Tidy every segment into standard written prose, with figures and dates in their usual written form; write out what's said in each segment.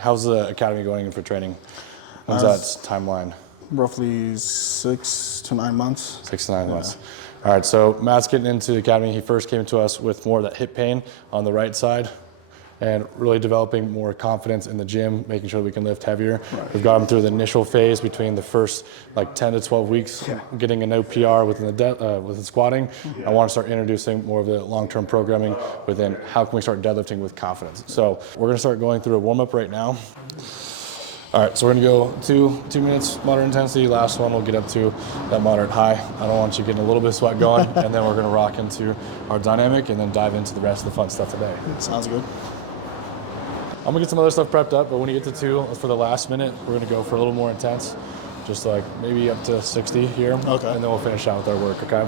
How's the academy going in for training? When's that timeline? Roughly 6 to 9 months. 6 to 9 months. All right, so Matt's getting into the academy. He first came to us with more of that hip pain on the right side and really developing more confidence in the gym, making sure we can lift heavier. Right. We've got him through the initial phase between the first like 10 to 12 weeks, getting a no PR within the squatting. I want to start introducing more of the long-term programming within how can we start deadlifting with confidence. So we're gonna start going through a warm-up right now. All right, so we're gonna go 2 minutes moderate intensity. Last one we'll get up to that moderate high. I don't want you getting a little bit of sweat going, and then we're gonna rock into our dynamic and then dive into the rest of the fun stuff today. Sounds good. I'm gonna get some other stuff prepped up, but when you get to 2, for the last minute, we're gonna go for a little more intense, just like maybe up to 60 here. Okay. And then we'll finish out with our work, okay?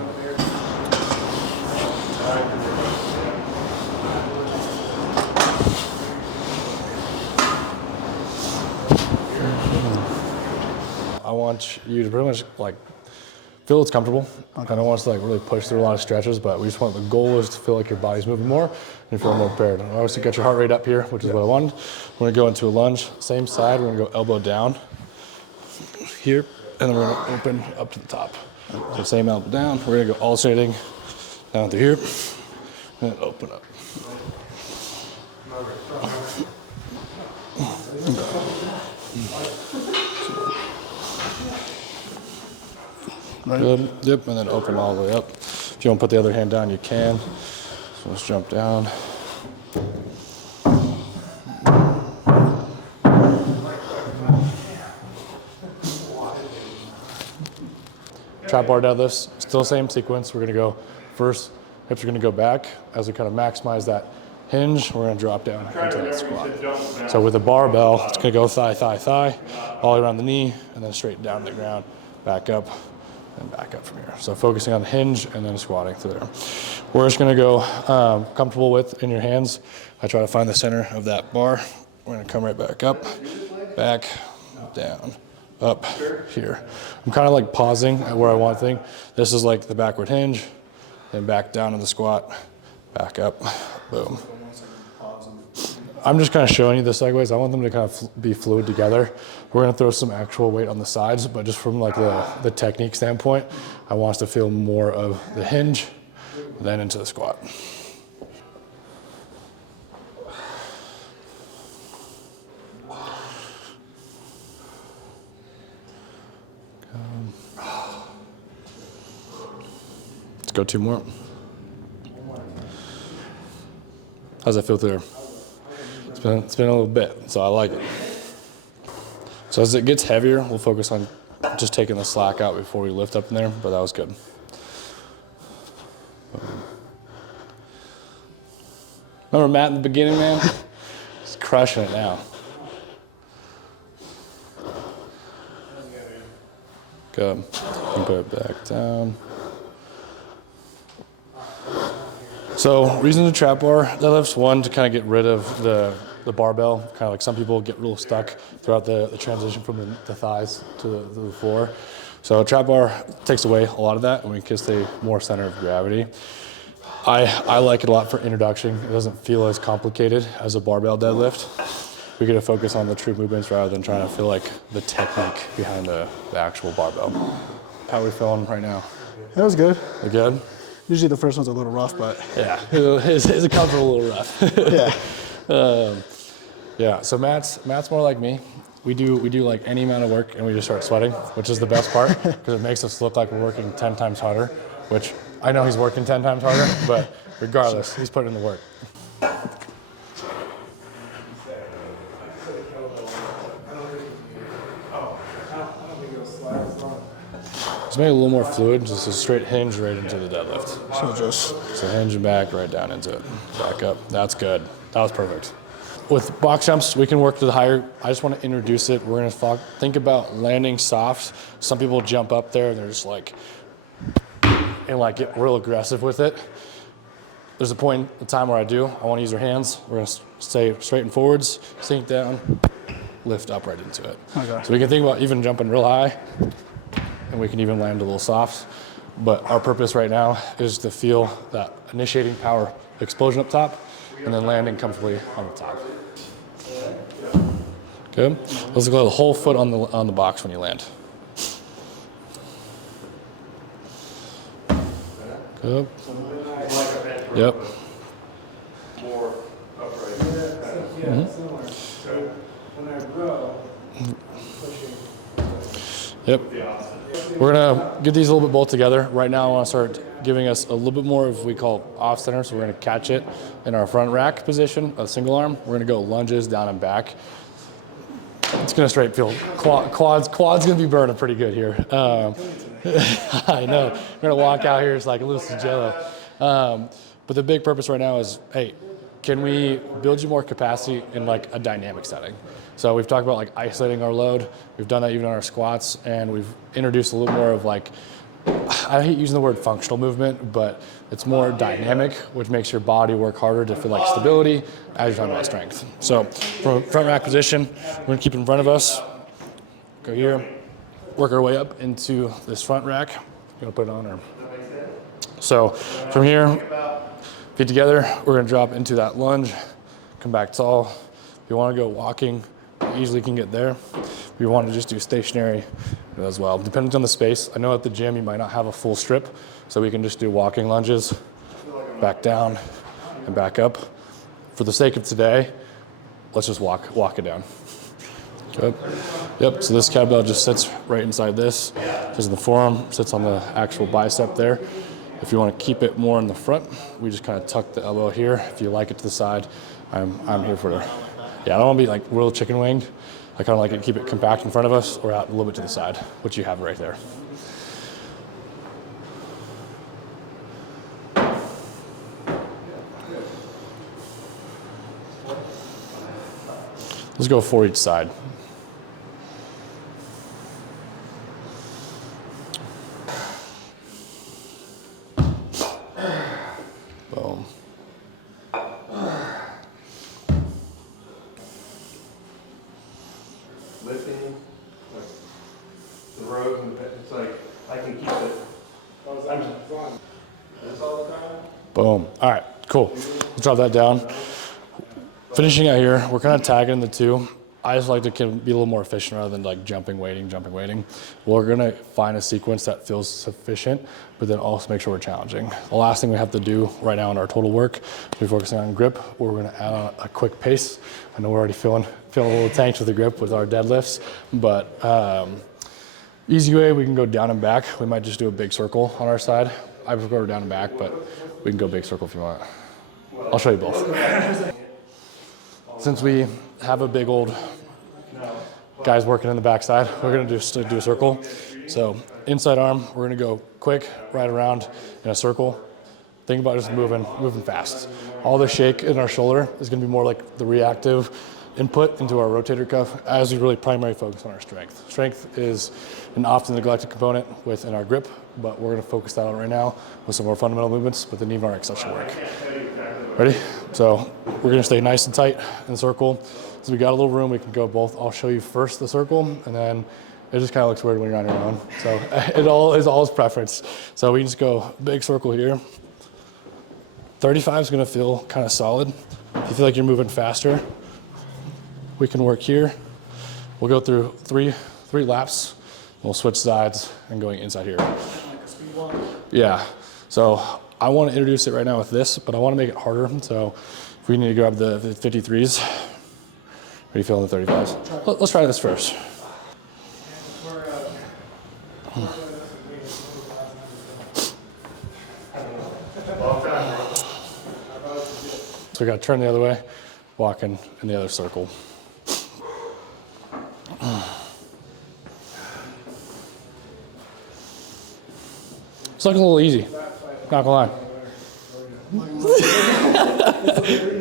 I want you to pretty much like feel it's comfortable. I don't want us to like really push through a lot of stretches, but we just want, the goal is to feel like your body's moving more and feel more prepared. And obviously get your heart rate up here, which is what I wanted. We're gonna go into a lunge, same side, we're gonna go elbow down here, and then we're gonna open up to the top. So same elbow down, we're gonna go alternating down through here, and then open up. Good. Yep, and then open all the way up. If you want to put the other hand down, you can. So let's jump down. Trap bar deadlifts, still same sequence. We're gonna go first, hips are gonna go back. As we kind of maximize that hinge, we're gonna drop down into that squat. So with a barbell, it's gonna go thigh, thigh, thigh, all the way around the knee, and then straight down to the ground, back up, and back up from here. So focusing on the hinge and then squatting through there. We're just gonna go comfortable with in your hands. I try to find the center of that bar. We're gonna come right back up, back, down, up, here. I'm kind of like pausing at where I want thing. This is like the backward hinge, then back down in the squat, back up, boom. I'm just kind of showing you the segues. I want them to kind of be fluid together. We're gonna throw some actual weight on the sides, but just from like the technique standpoint, I want us to feel more of the hinge, then into the squat. Let's go 2 more. How's that feel through there? It's been a little bit, so I like it. So as it gets heavier, we'll focus on just taking the slack out before we lift up in there, but that was good. Remember Matt in the beginning, man? He's crushing it now. Good. You can put it back down. So reason to trap bar deadlifts, one, to kind of get rid of the barbell, kind of like some people get real stuck throughout the transition from the thighs to the floor. So trap bar takes away a lot of that, and we can stay more center of gravity. I like it a lot for introduction. It doesn't feel as complicated as a barbell deadlift. We get to focus on the true movements rather than trying to feel like the technique behind the actual barbell. How are we feeling right now? That was good. You good? Usually the first one's a little rough, but yeah, it's comfortable, a little rough. Yeah. Yeah. So Matt's more like me. We do like any amount of work and we just start sweating, which is the best part because it makes us look like we're working 10 times harder, which I know he's working 10 times harder, but regardless, he's putting in the work. Just make it a little more fluid, just a straight hinge right into the deadlift. So hinge and back, right down into it. Back up, that's good. That was perfect. With box jumps, we can work to the higher. I just want to introduce it. We're gonna think about landing soft. Some people jump up there and they're just like, and like get real aggressive with it. There's a point in time where I want to use our hands. We're gonna stay straight and forwards, sink down, lift up right into it. Okay. So we can think about even jumping real high, and we can even land a little soft. But our purpose right now is to feel that initiating power explosion up top, and then landing comfortably on the top. Good. Let's go the whole foot on the box when you land. Good. Yep. More upright. So when I row, pushing. Yep. We're gonna get these a little bit both together. Right now I wanna start giving us a little bit more of what we call off center. So we're gonna catch it in our front rack position, a single arm. We're gonna go lunges down and back. It's gonna straight feel, quads gonna be burning pretty good here. I know, we're gonna walk out here, it's like loose as jello. But the big purpose right now is, hey, can we build you more capacity in like a dynamic setting? So we've talked about like isolating our load. We've done that even on our squats, and we've introduced a little more of like, I hate using the word functional movement, but it's more dynamic, which makes your body work harder to feel like stability as you're talking about strength. So from front rack position, we're gonna keep it in front of us, go here, work our way up into this front rack. Gonna put it on our. So from here, feet together, we're gonna drop into that lunge, come back tall. If you wanna go walking, you easily can get there. If you want to just do stationary as well, depending on the space. I know at the gym you might not have a full strip, so we can just do walking lunges, back down and back up. For the sake of today, let's just walk it down. Good. Yep, so this kettlebell just sits right inside this. This is the forearm, sits on the actual bicep there. If you want to keep it more in the front, we just kind of tuck the elbow here. If you like it to the side, I'm here for it. Yeah, I don't want to be like real chicken winged. I kind of like it to keep it compact in front of us or out a little bit to the side, which you have right there. Let's go 4 each side. Boom. Lifting, like the rows and it's like I can keep it. That's all the time. Boom. All right, cool. Let's drop that down. Finishing out here, we're kind of tagging the two. I just like to be a little more efficient rather than like jumping, waiting. We're gonna find a sequence that feels sufficient, but then also make sure we're challenging. The last thing we have to do right now in our total work, we're focusing on grip, where we're gonna add on a quick pace. I know we're already feeling a little tanked with the grip with our deadlifts, but easy way, we can go down and back. We might just do a big circle on our side. I prefer down and back, but we can go big circle if you want. I'll show you both. Since we have a big old guys working in the backside, we're gonna just do a circle. So inside arm, we're gonna go quick, right around in a circle. Think about just moving fast. All the shake in our shoulder is gonna be more like the reactive input into our rotator cuff as we really primary focus on our strength. Strength is an often neglected component within our grip, but we're gonna focus that on right now with some more fundamental movements, but the knee bar extension work. Ready? So we're gonna stay nice and tight in the circle. So we got a little room, we can go both. I'll show you first the circle, and then it just kind of looks weird when you're on your own. So it all is always preference. So we can just go big circle here. 35 is gonna feel kind of solid. If you feel like you're moving faster, we can work here. We'll go through three laps. We'll switch sides and going inside here. Yeah, so I want to introduce it right now with this, but I want to make it harder. So if we need to grab the 53s, how are you feeling the 35s? Let's try this first. So we got to turn the other way, walking in the other circle. It's looking a little easy, not gonna lie.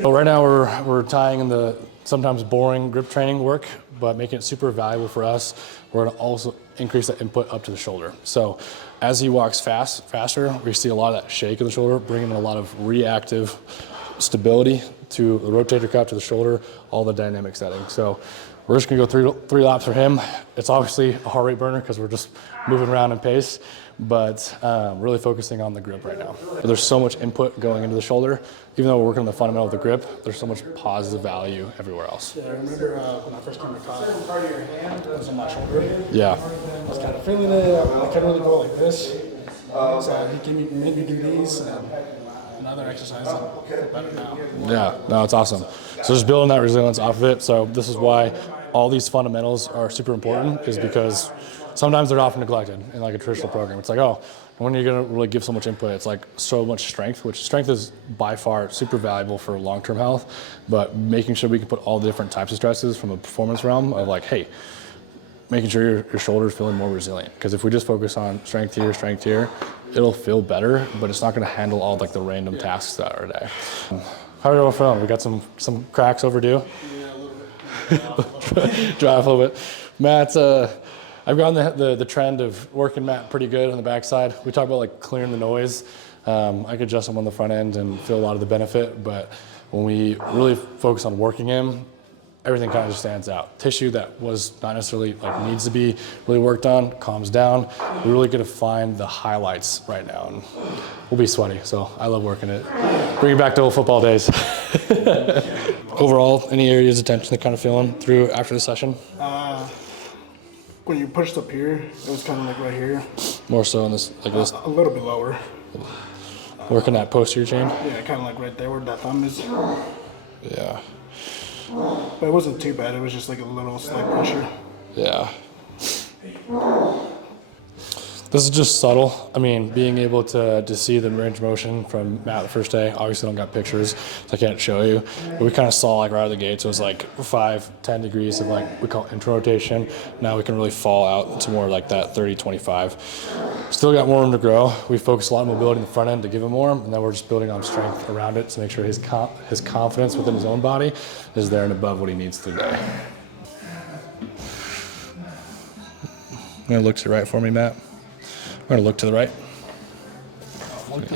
So right now we're tying in the sometimes boring grip training work, but making it super valuable for us. We're gonna also increase that input up to the shoulder. So as he walks faster, we see a lot of that shake in the shoulder, bringing in a lot of reactive stability to the rotator cuff to the shoulder, all the dynamic settings. So we're just gonna go three laps for him. It's obviously a heart rate burner because we're just moving around in pace, but really focusing on the grip right now. But there's so much input going into the shoulder. Even though we're working on the fundamental of the grip, there's so much positive value everywhere else. Yeah, I remember when I first came to college, part of your hand was on my shoulder. Yeah. I was kind of feeling it. I couldn't really go like this. So he made me do these and another exercise and I feel better now. Yeah, no, it's awesome. So just building that resilience off of it. So this is why all these fundamentals are super important, is because sometimes they're often neglected in like a traditional program. It's like, oh, when are you gonna really give so much input? It's like so much strength, which strength is by far super valuable for long-term health, but making sure we can put all the different types of stresses from a performance realm of like, hey, making sure your shoulder's feeling more resilient. Because if we just focus on strength here, it'll feel better, but it's not gonna handle all like the random tasks that are a day. How are we all feeling? We got some cracks overdue? Yeah, a little bit. Dry off a little bit. Matt's, I've gone the trend of working Matt pretty good on the backside. We talk about like clearing the noise. I could adjust him on the front end and feel a lot of the benefit, but when we really focus on working him, everything kind of just stands out. Tissue that was not necessarily like needs to be really worked on calms down. We're really gonna find the highlights right now, and we'll be sweaty. So I love working it. Bring it back to old football days. Overall, any areas of tension that kind of feeling through after the session? When you pushed up here, it was kind of like right here. More so in this, like this, A little bit lower. working that posterior chain. Yeah, kind of like right there where that thumb is. Yeah, But it wasn't too bad. It was just like a little slight pressure. yeah. This is just subtle. I mean, being able to see the range of motion from Matt the first day. Obviously, I don't got pictures, so I can't show you. But we kind of saw like right out of the gate. So it was like 5-10 degrees of like we call it intro rotation. Now we can really fall out to more like that 30-25. Still got more room to grow. We focus a lot on mobility in the front end to give him more, and then we're just building on strength around it to make sure his confidence within his own body is there and above what he needs today. I'm gonna look to the right for me, Matt. We're gonna look to the right.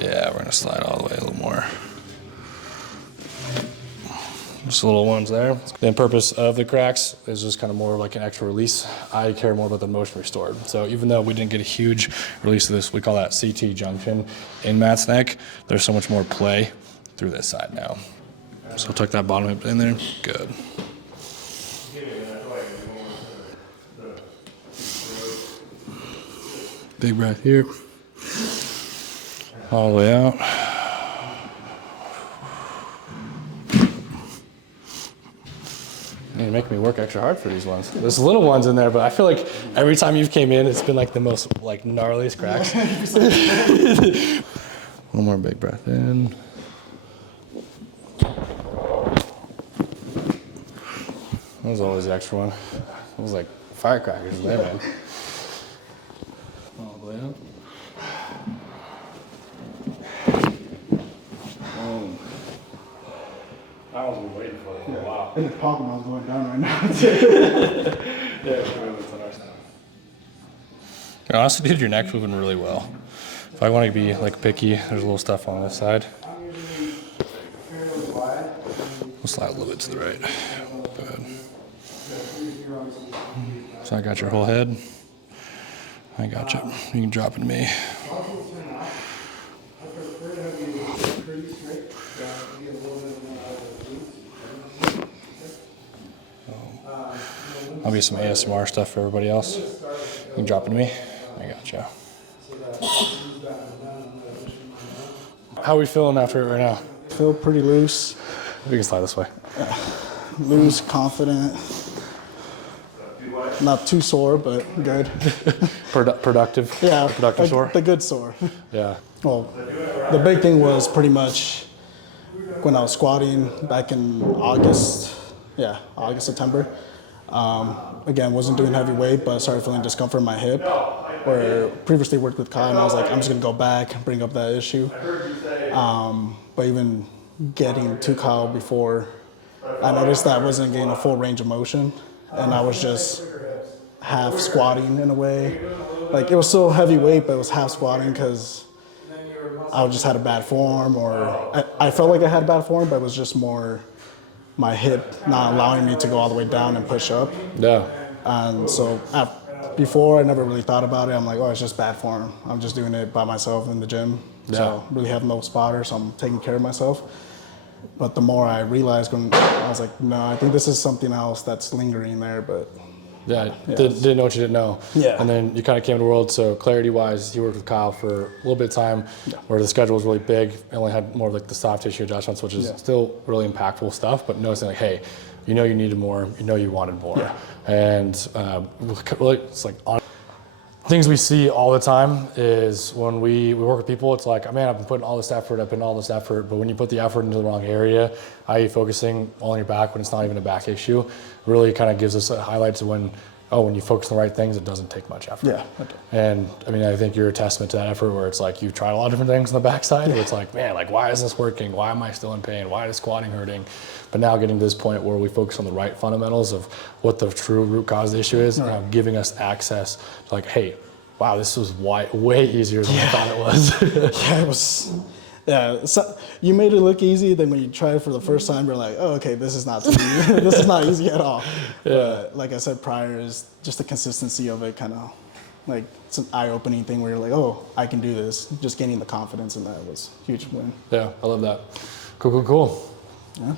Yeah, we're gonna slide all the way a little more. Just little ones there. The purpose of the cracks is just kind of more like an extra release. I care more about the motion restored. So even though we didn't get a huge release of this, we call that CT junction in Matt's neck, there's so much more play through this side now. So tuck that bottom hip in there, good. Big breath here. All the way out. You're making me work extra hard for these ones. There's little ones in there, but I feel like every time you've came in, it's been like the most like gnarliest cracks. One more big breath in. That was always the extra one. It was like firecrackers there, man. All the way up. Boom. I was waiting for it. Wow. In the pocket, I was going down right now. Yeah, it's on our side. Honestly, dude, your neck's moving really well. If I want to be like picky, there's a little stuff on this side. We'll slide a little bit to the right. Good. So I got your whole head. I got you. You can drop it to me. I'll be some ASMR stuff for everybody else. You can drop it to me. I got you. How are we feeling after it right now? Feel pretty loose. We can slide this way. Loose, confident. Not too sore, but good. Productive. Yeah, Productive sore. the good sore. Yeah. Well, the big thing was pretty much when I was squatting back in August. Yeah, August, September. Again, wasn't doing heavy weight, but I started feeling discomfort in my hip. Where previously worked with Kyle, and I was like, I'm just gonna go back and bring up that issue. But even getting to Kyle before, I noticed that I wasn't getting a full range of motion, and I was just half squatting in a way. Like it was still heavy weight, but it was half squatting because I just had a bad form, or I felt like I had bad form, but it was just more my hip not allowing me to go all the way down and push up. Yeah. And so before, I never really thought about it. I'm like, oh, it's just bad form. I'm just doing it by myself in the gym. Yeah. So really have no spotter, so I'm taking care of myself. But the more I realized, I was like, no, I think this is something else that's lingering there. But Yeah, didn't know what you didn't know. Yeah. And then you kind of came to World, so clarity-wise, you worked with Kyle for a little bit of time, where the schedule was really big. I only had more of like the soft tissue adjustments, which is still really impactful stuff, but noticing like, hey, you know you needed more, you know you wanted more. Yeah. And really, it's like things we see all the time is when we work with people, it's like, man, I've been putting all this effort, but when you put the effort into the wrong area, i.e. focusing all on your back when it's not even a back issue, really kind of gives us a highlight to when you focus on the right things, it doesn't take much effort. Yeah. Okay. And I mean, I think you're a testament to that effort where it's like, you've tried a lot of different things on the backside, where it's like, man, like, why isn't this working? Why am I still in pain? Why is squatting hurting? But now getting to this point where we focus on the right fundamentals of what the true root cause of the issue is, now giving us access to like, hey, wow, this was way easier than I thought it was. Yeah, it was. Yeah, so you made it look easy. Then when you try it for the first time, you're like, oh, okay, this is not too easy. This is not easy at all. Yeah. But like I said prior, is just the consistency of it. Kind of like it's an eye-opening thing where you're like, oh, I can do this. Just gaining the confidence in that was a huge win. Yeah, I love that. Cool. Yeah.